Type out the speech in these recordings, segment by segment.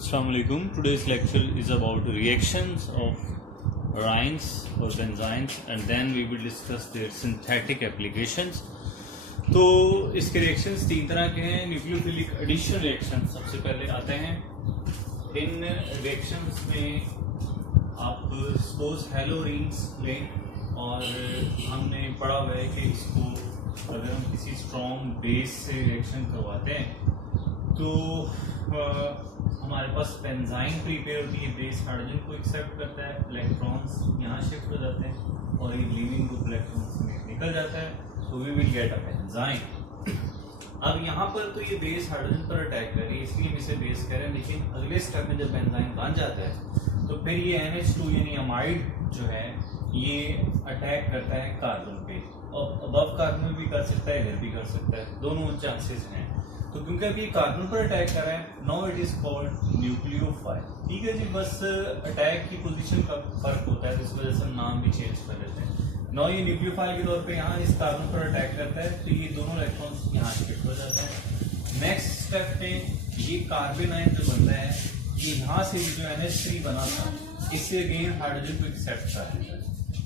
Assalamualaikum. Today's lecture is about reactions of arynes or benzynes and then we will discuss their synthetic applications. तो इसके reactions तीन तरह के हैं. Nucleophilic addition reaction सबसे पहले आते हैं. इन रिएक्शंस में आप सपोज हेलोरीन्स लें और हमने पढ़ा हुआ है कि इसको अगर हम किसी स्ट्रॉन्ग बेस से रिएक्शन करवाते हैं तो हमारे पास बेंजाइन प्रिपेयर होती है. बेस हाइड्रोजन को एक्सेप्ट करता है, इलेक्ट्रॉन्स यहाँ शिफ्ट हो जाते हैं और ये लीविंग ग्रुप इलेक्ट्रॉन्स में निकल जाता है. तो we will get a benzene. अब यहाँ पर तो ये बेस हाइड्रोजन पर अटैक कर रही है इसलिए हम इसे बेस कह रहे हैं, लेकिन अगले स्टेप में जब बेंजाइन बन जाता है तो फिर ये NH2 यानी अमाइड जो है ये अटैक करता है कार्बन पे, और अबव कार्बन भी कर सकता है, इधर भी कर सकता है, दोनों चांसेस हैं. तो क्योंकि अभी कार्बन पर अटैक कर रहा है, now it is called nucleophile. ठीक है जी, बस अटैक की पोजीशन का फर्क होता है तो इस वजह से हम नाम भी चेंज कर लेते हैं. नाउ ये न्यूक्लियोफाइल के तौर पे यहाँ इस कार्बन पर अटैक करता है तो ये दोनों इलेक्ट्रॉन्स यहाँ शिफ्ट हो जाते हैं. नेक्स्ट स्टेप में ये कार्बन आयन जो बन रहा है ये यहाँ से जो NH3 बना था इससे अगेन हाइड्रोजन को एक्सेप्ट कर रहा है.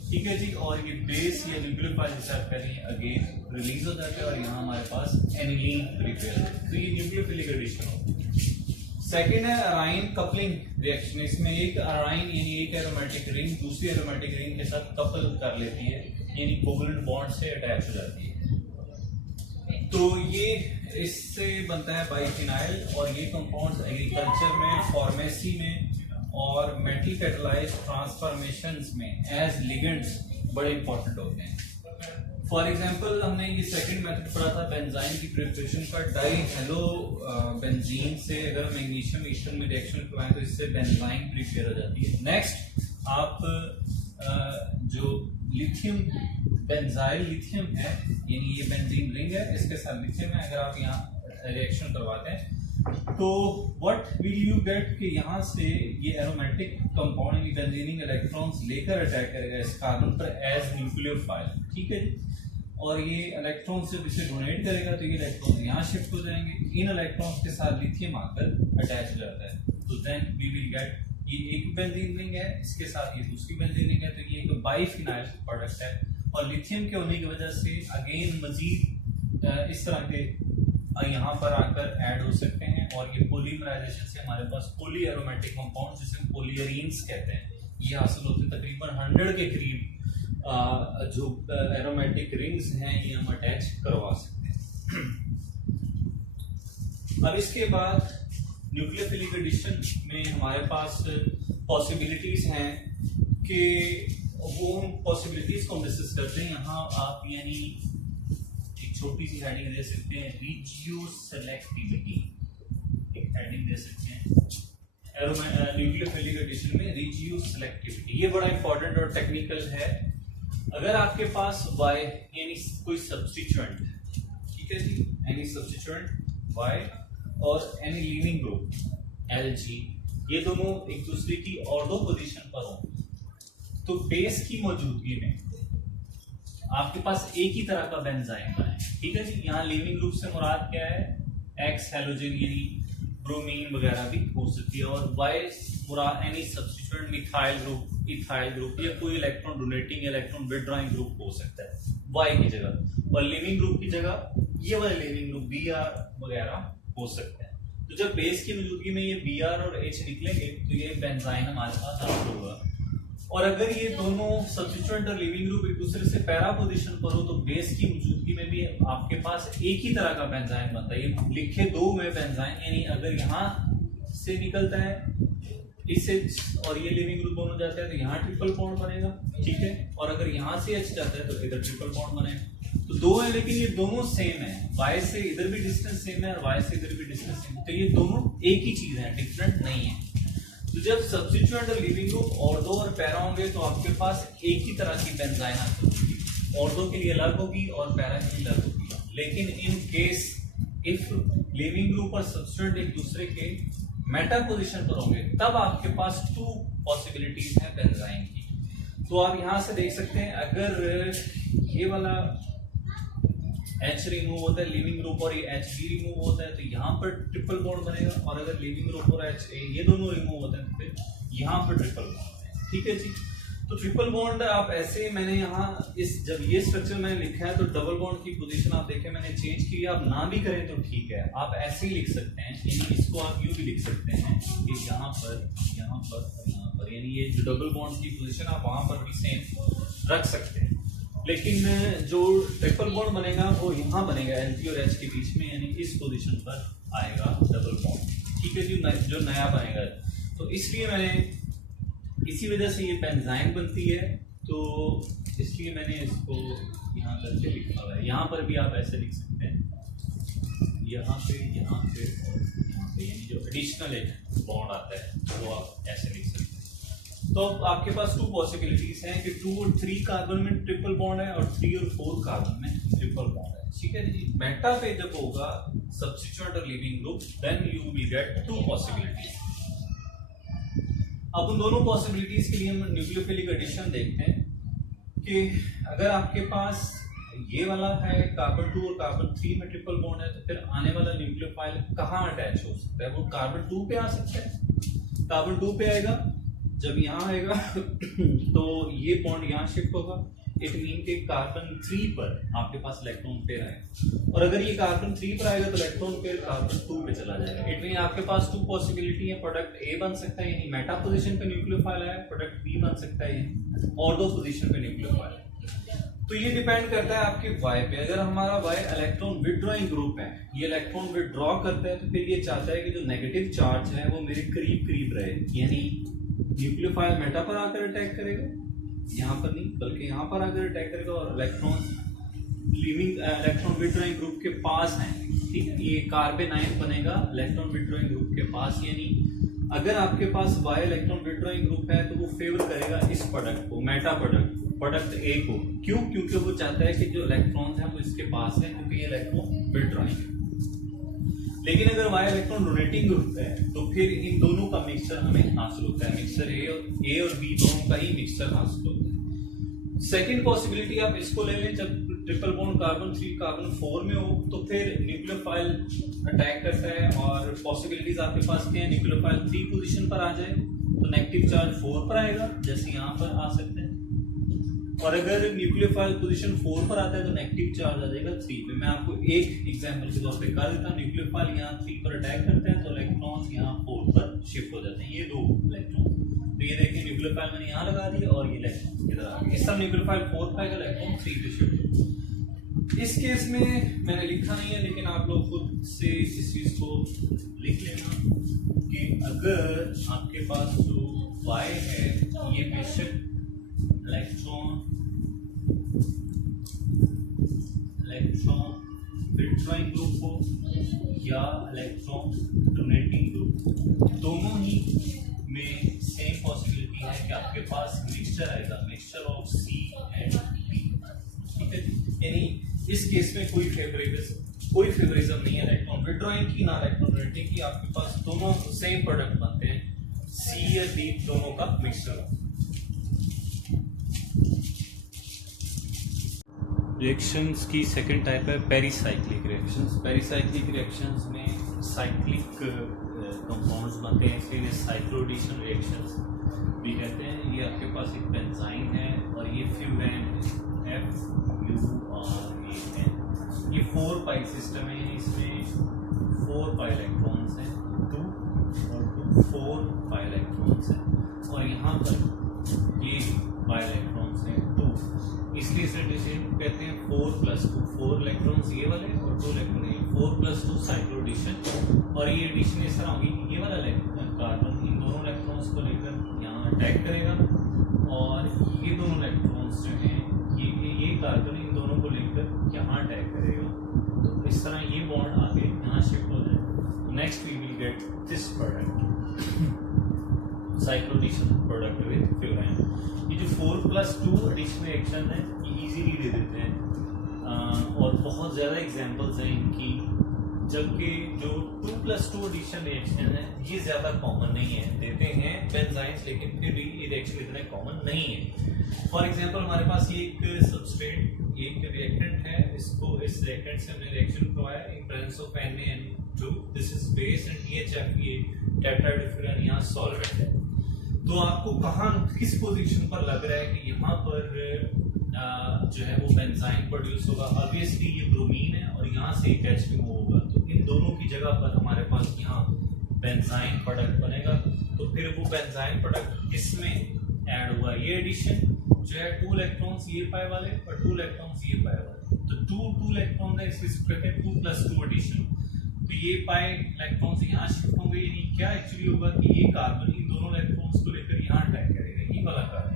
ठीक है जी, और ये बेस या न्यूक्लियोफाइल एक्सेप्ट करेंगे अगेन रिलीज हो जाता है और यहाँ हमारे पास एनिलीन प्रिपेयर है. तो ये न्यूक्लियोफिलिक एडिशन होती है. सेकेंड है अराइन कपलिंग रिएक्शन. इसमें एक अराइन यानी एक एरोमेटिक रिंग दूसरी एरोमेटिक रिंग के साथ कपल कर लेती है, यानी कोवलेंट बॉन्ड से अटैच हो जाती है. तो ये इससे बनता है बाइफिनाइल और ये कंपाउंड्स एग्रीकल्चर में, फार्मेसी में और मेटल कैटालाइज्ड ट्रांसफॉर्मेशंस में एज लिगेंड्स बड़े इंपॉर्टेंट होते हैं. फॉर एग्जांपल हमने ये सेकंड मेथड पढ़ा था बेंजाइन की प्रिपरेशन का. डाई हेलो बेंजीन से अगर मैग्नीशियम ईस्टर में रिएक्शन करवाएं तो इससे बेंजाइन प्रिपेयर हो जाती है. नेक्स्ट आप जो लिथियम बेंजाइल लिथियम है यानी ये बेंजीन रिंग है इसके साथ लिथियम है, अगर आप यहाँ रिएक्शन करवाते हैं तो व्हाट विल यू गेट कि यहाँ से ये एरोमेटिक कंपाउंड यानी बेंजीनिंग इलेक्ट्रॉन्स लेकर अटैक करेगा इस कार्बन पर एज न्यूक्लियोफाइल. ठीक है जी, और ये इलेक्ट्रॉन्स जब इसे डोनेट करेगा तो ये इलेक्ट्रॉन्स यहाँ शिफ्ट हो जाएंगे. इन इलेक्ट्रॉन्स के साथ लिथियम आकर अटैच हो जाता है. तो देन वी विल गेट ये एक बेंजीन रिंग है, इसके साथ ये दूसरी बेंजीन रिंग है, तो ये एक बाइफिनाइल प्रोडक्ट है. और लिथियम के होने की वजह से अगेन मजीद इस तरह के यहाँ पर आकर ऐड हो सकते हैं और ये पॉलीमराइजेशन से हमारे पास पॉली एरोमेटिक कंपाउंड जिसे हम पॉलीअरीन्स कहते हैं ये हासिल होते हैं. तकरीबन 100 के करीब जो एरोमेटिक रिंग्स हैं ये हम अटैच करवा सकते हैं. अब इसके बाद न्यूक्लियोफिलिक एडिशन में हमारे पास पॉसिबिलिटीज हैं कि वो पॉसिबिलिटीज को हम डिस्कस करते हैं. यहाँ आप यानी छोटी सी हेडिंग दे सकते हैं रिजियो सेलेक्टिविटी, एक हेडिंग दे सकते हैं न्यूक्लियोफिलिक एडिशन में रिजियो सेलेक्टिविटी. ये बड़ा इंपॉर्टेंट और टेक्निकल है. अगर आपके पास Y यानी कोई सब्स्टिट्यूएंट, ठीक है जी, एनी सब्स्टिट्यूएंट Y और एनी लीविंग ग्रुप Lg ये दोनों एक दूसरे की ऑर्थो पोजीशन पर हो तो बेस की मौजूदगी में आपके पास एक ही तरह का बेंजाइन बने. ठीक है जी, यहाँ लीविंग ग्रुप से मुराद क्या है, एक्स हैलोजन यानी ब्रोमीन वगैरह भी हो सकती है, और वाई मुराद any substituent methyl group, ethyl group या कोई electron donating electron withdrawing group हो सकता है वाई की जगह, और लिविंग ग्रुप की जगह ये वाले लिविंग ग्रुप Br वगैरह हो सकता है. तो जब बेस की मौजूदगी में ये Br और H निकलेंगे तो ये बेंजाइन हमारे पास हासिल होगा. और अगर ये दोनों सब्स्टिट्यूएंट और लिविंग ग्रुप एक दूसरे से पैरा पोजीशन पर हो तो बेस की मौजूदगी में भी आपके पास एक ही तरह का बेंजाइन बनता है. ये लिखे दो में बेंजाइन यानी अगर यहाँ से निकलता है इससे और ये लिविंग ग्रुप दोनों जाता है तो यहाँ ट्रिपल बॉन्ड बनेगा. ठीक है, और अगर यहाँ से H जाता है तो इधर ट्रिपल बॉन्ड बनेगा. तो दो है लेकिन ये दोनों सेम है. Y से इधर भी डिस्टेंस सेम है और Y से इधर भी डिस्टेंस सेम है, तो ये दोनों एक ही चीज है, डिफरेंट नहीं है. तो जब सब्स्टिट्यूएंट और लिविंग ग्रुप ऑर्थो और पैरा होंगे तो आपके पास एक ही तरह की बेंजाइन आती होगी. ऑर्थो के लिए अलग होगी और पैरा के लिए अलग होगी. लेकिन in case if leaving group और सब्स्टिट्यूएंट एक दूसरे के मेटा पोजीशन पर होंगे तब आपके पास 2 पॉसिबिलिटीज है बेंजाइन की. तो आप यहां से देख सकते हैं अगर ये वाला H रिमूव होता है लीविंग ग्रुप और ये H भी रिमूव होता है, तो यहाँ पर ट्रिपल बॉन्ड बनेगा। और अगर लीविंग ग्रुप और H ये दोनों रिमूव होते हैं तो फिर यहाँ पर ट्रिपल बॉन्ड है। ठीक है जी। तो ट्रिपल बॉन्ड आप ऐसे, मैंने यहाँ जब ये स्ट्रक्चर मैंने लिखा है तो डबल बॉन्ड की पोजीशन आप देखें मैंने चेंज की, आप ना भी करें तो ठीक है, आप ऐसे ही लिख सकते हैं, यानी इसको आप यूं भी लिख सकते हैं कि यहाँ पर और यहाँ पर, यानी ये जो डबल बॉन्ड की पोजीशन आप वहां पर भी सेम रख सकते हैं। लेकिन जो ट्रिपल बॉन्ड बनेगा वो यहाँ बनेगा Lg और H के बीच में, यानी इस पोजीशन पर आएगा डबल बॉन्ड। ठीक है जी, जो नया बनेगा। तो इसलिए मैंने, इसी वजह से ये बेंजाइन बनती है, तो इसलिए मैंने इसको यहाँ करके लिखा हुआ है। यहाँ पर भी आप ऐसे लिख सकते हैं, यहाँ पे और यहाँ पे, यानी जो एडिशनल एक बॉन्ड आता है वो आप ऐसे लिख सकते हैं। तो आपके पास 2 पॉसिबिलिटीज हैं कि 2 और 3 कार्बन में ट्रिपल बॉन्ड है और 3 और 4 कार्बन में ट्रिपल बॉन्ड है। ठीक है जी। मेटा पे जब होगा सब्स्टिट्यूएंट और leaving group, then you will get 2 possibilities. अब उन दोनों पॉसिबिलिटीज के लिए हम न्यूक्लियोफिलिक एडिशन देखते हैं कि अगर आपके पास ये वाला है कार्बन 2 और कार्बन 3 में ट्रिपल बॉन्ड है, तो फिर आने वाला न्यूक्लियोफाइल कहाँ अटैच हो सकता है? वो कार्बन 2 पे आ सकता है। कार्बन 2 पे आएगा, जब यहाँ आएगा तो ये बॉन्ड यहाँ शिफ्ट होगा। इट मीन के कार्बन 3 पर आपके पास इलेक्ट्रॉन पेयर आएगा, और अगर ये कार्बन 3 पर आएगा तो इलेक्ट्रॉन पेयर कार्बन 2 पे चला जाएगा। इट मीन आपके पास 2 पॉसिबिलिटी है। प्रोडक्ट ए बन सकता है, यानी मेटा पोजीशन पे न्यूक्लियोफाइल है, प्रोडक्ट बी बन सकता है और 2 पोजीशन पे न्यूक्लियोफाइल है। तो ये डिपेंड करता है आपके वाई पे। अगर हमारा वाई इलेक्ट्रॉन विड्रॉइंग ग्रुप है, ये इलेक्ट्रॉन विड्रॉ करता है, तो फिर ये चाहता है कि जो नेगेटिव चार्ज है वो मेरे करीब करीब रहे, यानी न्यूक्लियोफाइल मेटा पर आकर अटैक करेगा, यहाँ पर नहीं बल्कि यहाँ पर आकर अटैक करेगा, और इलेक्ट्रॉन विड्रॉइंग ग्रुप के पास है। ठीक है, ये कार्बेनाइन बनेगा इलेक्ट्रॉन विड्रॉइंग ग्रुप के पास। यानी अगर आपके पास वाई इलेक्ट्रॉन विड्रॉइंग ग्रुप है तो वो फेवर करेगा इस प्रोडक्ट को, मेटा प्रोडक्ट ए को। क्यों? क्योंकि वो चाहता है कि जो इलेक्ट्रॉन है वो इसके पास है, क्योंकि ये इलेक्ट्रॉन विड्रॉइंग है। लेकिन अगर वाई इलेक्ट्रॉन डोनेटिंग ग्रुप है तो फिर इन दोनों का मिक्सचर हमें हासिल होता है, मिक्सचर ए और बी दोनों का ही मिक्सचर हासिल होता है। सेकंड पॉसिबिलिटी आप इसको ले लें, जब ट्रिपल बॉन्ड कार्बन 3 कार्बन 4 में हो तो फिर न्यूक्लियोफाइल अटैक करता है, और पॉसिबिलिटीज आपके पास क्या है? न्यूक्लियोफाइल 3 पोजीशन पर आ जाए तो नेगेटिव चार्ज 4 पर आएगा, जैसे यहाँ पर आ सकते हैं, और अगर न्यूक्लियोफाइल पोजीशन 4 पर आता है तो नेगेटिव चार्ज आ जाएगा 3 पे। मैं आपको एक एग्जांपल के तौर पे कर देता हूँ। न्यूक्लियोफाइल यहाँ 3 पर अटैक करते हैं तो इलेक्ट्रॉन्स यहाँ 4 पर शिफ्ट हो जाते हैं, ये 2 इलेक्ट्रॉन। तो ये देखिए न्यूक्लियोफाइल मैंने यहाँ लगा दिया और ये इलेक्ट्रॉन इधर आ गया। इस तरह न्यूक्लियोफाइल 4 पर आएगा, इलेक्ट्रॉन 3 पे शिफ्ट हो। इस केस में मैंने लिखा नहीं है, लेकिन आप लोग खुद से इस चीज को लिख लेना कि अगर आपके पास जो वाई है ये बेशक इलेक्ट्रॉन विड्रॉइंग ग्रुप हो या इलेक्ट्रॉन डोनेटिंग ग्रुप, दोनों ही में सेम पॉसिबिलिटी है कि आपके पास मिक्सचर आएगा, mixture of C and B. ठीक है, यानी इस केस में कोई फेवरिज्म नहीं है इलेक्ट्रॉन विड्रॉइंग की ना इलेक्ट्रॉन डोनेटिंग की। आपके पास दोनों सेम प्रोडक्ट बनते हैं, सी या डी दोनों का मिक्सचर। रिएक्शंस की सेकंड टाइप है पेरिसाइक्लिक रिएक्शंस। पेरिसाइक्लिक रिएक्शंस में साइक्लिक कंपाउंड्स बनते हैं, इसलिए साइक्लोएडिशन रिएक्शंस भी कहते हैं। ये आपके पास एक बेंजाइन है और ये फ्यूरेन है, FURAN। ये 4 पाई सिस्टम है, इसमें 4 पाई इलेक्ट्रॉन्स हैं, 2 और 2 4 पाई इलेक्ट्रॉन्स हैं, और यहाँ पर ये पाई इलेक्ट्रॉन्स हैं 2, इसलिए इसे कहते हैं 4+2। 4 इलेक्ट्रॉन्स ये वाले और 2 इलेक्ट्रॉन ये, 4+2 साइक्लोएडिशन। और ये एडिशन इस तरह होगी, ये वाला कार्बन इन दोनों इलेक्ट्रॉन्स को लेकर यहाँ अटैक करेगा, और ये दोनों इलेक्ट्रॉन्स जो हैं ये कार्बन इन दोनों को लेकर यहाँ अटैक करेगा। तो इस तरह ये बॉन्ड आगे यहाँ शिफ्ट हो जाए। Next we will get this product, cycloaddition product with furan. ये जो 4+2 एडिशन रिएक्शन है ये इजीली दे देते हैं, और बहुत ज़्यादा एग्जांपल्स हैं इनकी। जबकि जो 2+2 एडिशन रिएक्शन है ये ज्यादा कॉमन नहीं है, देते हैं बेंजाइन्स लेकिन फिर भी ये रिएक्शन इतने कॉमन नहीं है। फॉर एग्जांपल हमारे पास ये एक सबस्ट्रेट, एक रिएक्टेंट है, इसको इस रिएक्टेंट से हमने रिएक्शन करवाया in presence of NaN2, this is base and THF, ये टेट्राएडोफ्यूरन यहाँ सॉल्वेंट है। तो आपको कहाँ किस पोजीशन पर लग रहा है कि यहाँ पर जो है वो बेंजाइन प्रोड्यूस होगा? ऑब्वियसली ये ब्रोमीन है और यहाँ से एक H रिमूव होगा, तो इन दोनों की जगह पर हमारे पास यहाँ बेंजाइन प्रोडक्ट बनेगा। तो फिर वो बेंजाइन प्रोडक्ट इसमें ऐड हुआ, ये एडिशन जो है 2 इलेक्ट्रॉन्स ये पाई वाले और 2 इलेक्ट्रॉन्स ये पाई वाले, तो 2 इलेक्ट्रॉन है, इसको कहते हैं 2+2 एडिशन। तो ये पाई इलेक्ट्रॉन्स यहाँ शिफ्ट होंगे, यानी क्या एक्चुअली होगा कि ये कार्बन इन दोनों इलेक्ट्रॉन्स को लेकर यहाँ अटैक करेगा, ये वाला कार्बन।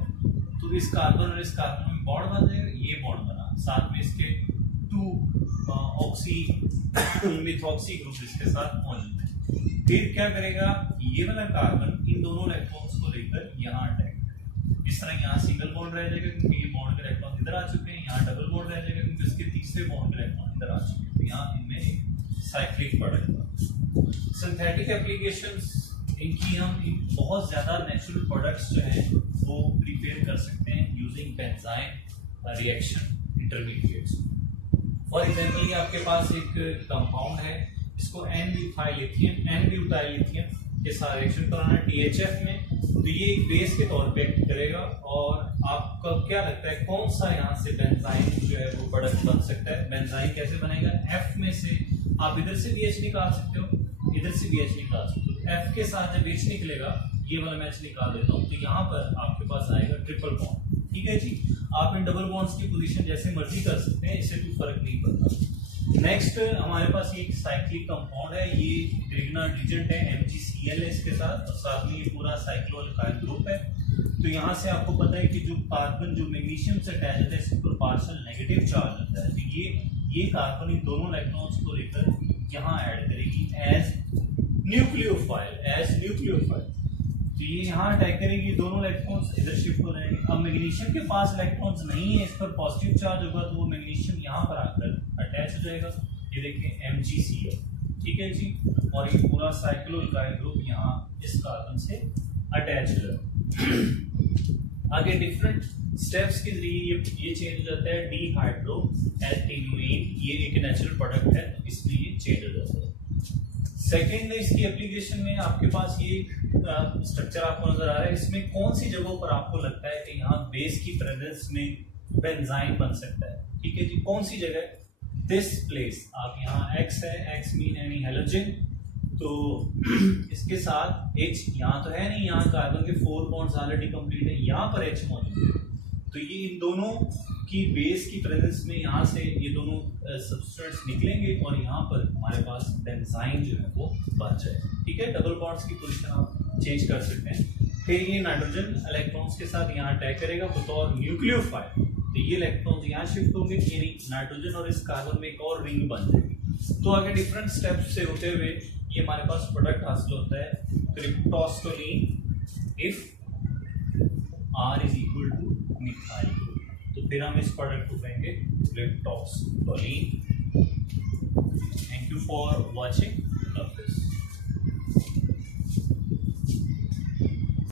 तो इस कार्बन और इस कार्बन में बॉन्ड बन जाएगा, ये बॉन्ड बना, साथ में इसके 2 ऑक्सी मिथॉक्सी ग्रुप इसके साथ मौजूद है। फिर क्या करेगा, ये वाला कार्बन इन दोनों इलेक्ट्रॉन्स को लेकर यहाँ अटैक करेगा। इस तरह यहाँ सिंगल बॉन्ड रह जाएगा क्योंकि ये बॉन्ड के इलेक्ट्रॉन इधर आ चुके हैं, यहाँ डबल बॉन्ड रह जाएगा क्योंकि इसके तीसरे बॉन्ड के इलेक्ट्रॉन इधर आ चुके हैं। तो यहाँ इनमें साइक्लिक प्रोडक्ट बना। सिंथेटिक एप्लीकेशंस इनकी हम बहुत ज्यादा नेचुरल प्रोडक्ट्स जो हैं वो प्रिपेयर कर सकते हैं using benzene reaction intermediates. For example ये आपके पास एक कंपाउंड है, इसको N-ब्यूटाइलिथियम के साथ रिएक्शन कराना है THF में, तो ये एक बेस के तौर पे एक्ट करेगा। और आपका क्या लगता है कौन सा यहाँ से बेंजाइन जो है वो प्रोडक्ट बन सकता है? बेंजाइन कैसे बनेगा? F में से आप इधर से भी H निकाल सकते हो, इधर से भी H निकाल सकते हो। F के साथ जब H निकलेगा, ये वाला मैं H निकाल देता हूँ, तो यहाँ पर आपके पास आएगा ट्रिपल बॉन्ड। ठीक है जी, आप इन डबल बॉन्ड्स की पोजीशन जैसे मर्जी कर सकते हैं, इससे कोई फर्क नहीं पड़ता। नेक्स्ट हमारे पास ये साइक्लिक कंपाउंड है, ये ट्रिग्नर डिजेंट है, MgCl है इसके साथ, और साथ में ये पूरा साइक्लोअल्काइल ग्रुप है। तो यहाँ से आपको पता है कि जो कार्बन जो मैग्नीशियम से अटैच होता है इसके ऊपर पार्शियल नेगेटिव चार्ज होता है, तो ये कार्बन इन दोनों इलेक्ट्रॉन्स को लेकर यहाँ ऐड करेगी एज न्यूक्लियोफाइल। तो ये यहाँ अटैक करेगी, दोनों इलेक्ट्रॉन्स इधर शिफ्ट हो जाएंगे। अब मैग्नीशियम के पास इलेक्ट्रॉन्स नहीं है, इस पर पॉजिटिव चार्ज होगा, तो वो मैग्नीशियम यहाँ पर आकर अटैच हो जाएगा। ये देखिए MgCl, ठीक है जी, और ये पूरा साइक्लोअल्काइल ग्रुप यहाँ इस कार्बन से अटैच हो जाएगा। आगे डिफरेंट स्टेप्स के जरिए ये चेंज हो जाता है। डिहाइड्रोएल्केनोएन, ये एक नेचुरल प्रोडक्ट है, तो इसमें ये चेंज हो जाता है। सेकेंड इसकी एप्लीकेशन में आपके पास ये स्ट्रक्चर आपको नजर आ रहा है, इसमें कौन सी जगहों पर आपको लगता है कि यहाँ बेस की प्रेजेंस में बेंजाइन बन सकता है? ठीक है जी, कौन सी जगह? This place. आप यहाँ X है, X मीन एनी हैलोजन, तो इसके साथ H यहाँ तो है नहीं, यहाँ कार्बन के 4 बॉन्ड्स ऑलरेडी कंप्लीट है, यहाँ पर H मौजूद है। तो ये इन दोनों की बेस की प्रेजेंस में यहाँ से ये दोनों सब्सटेंट्स निकलेंगे और यहाँ पर हमारे पास बेंजाइन जो है वो बन जाएगा। ठीक है, डबल बॉन्ड्स की पोजीशन आप चेंज कर सकते हैं। फिर ये नाइट्रोजन इलेक्ट्रॉन्स के साथ यहाँ अटैक करेगा बतौर न्यूक्लियोफाइल, तो ये इलेक्ट्रॉन्स यहाँ शिफ्ट होंगे, यानी नाइट्रोजन और इस कार्बन में एक और रिंग बन जाएगी। तो आगे डिफरेंट स्टेप्स से होते हुए ये हमारे पास प्रोडक्ट हासिल होता है cryptostyline if R is equal to methyl. तो फिर हम इस प्रोडक्ट को कहेंगे cryptostyline. Thank you for watching.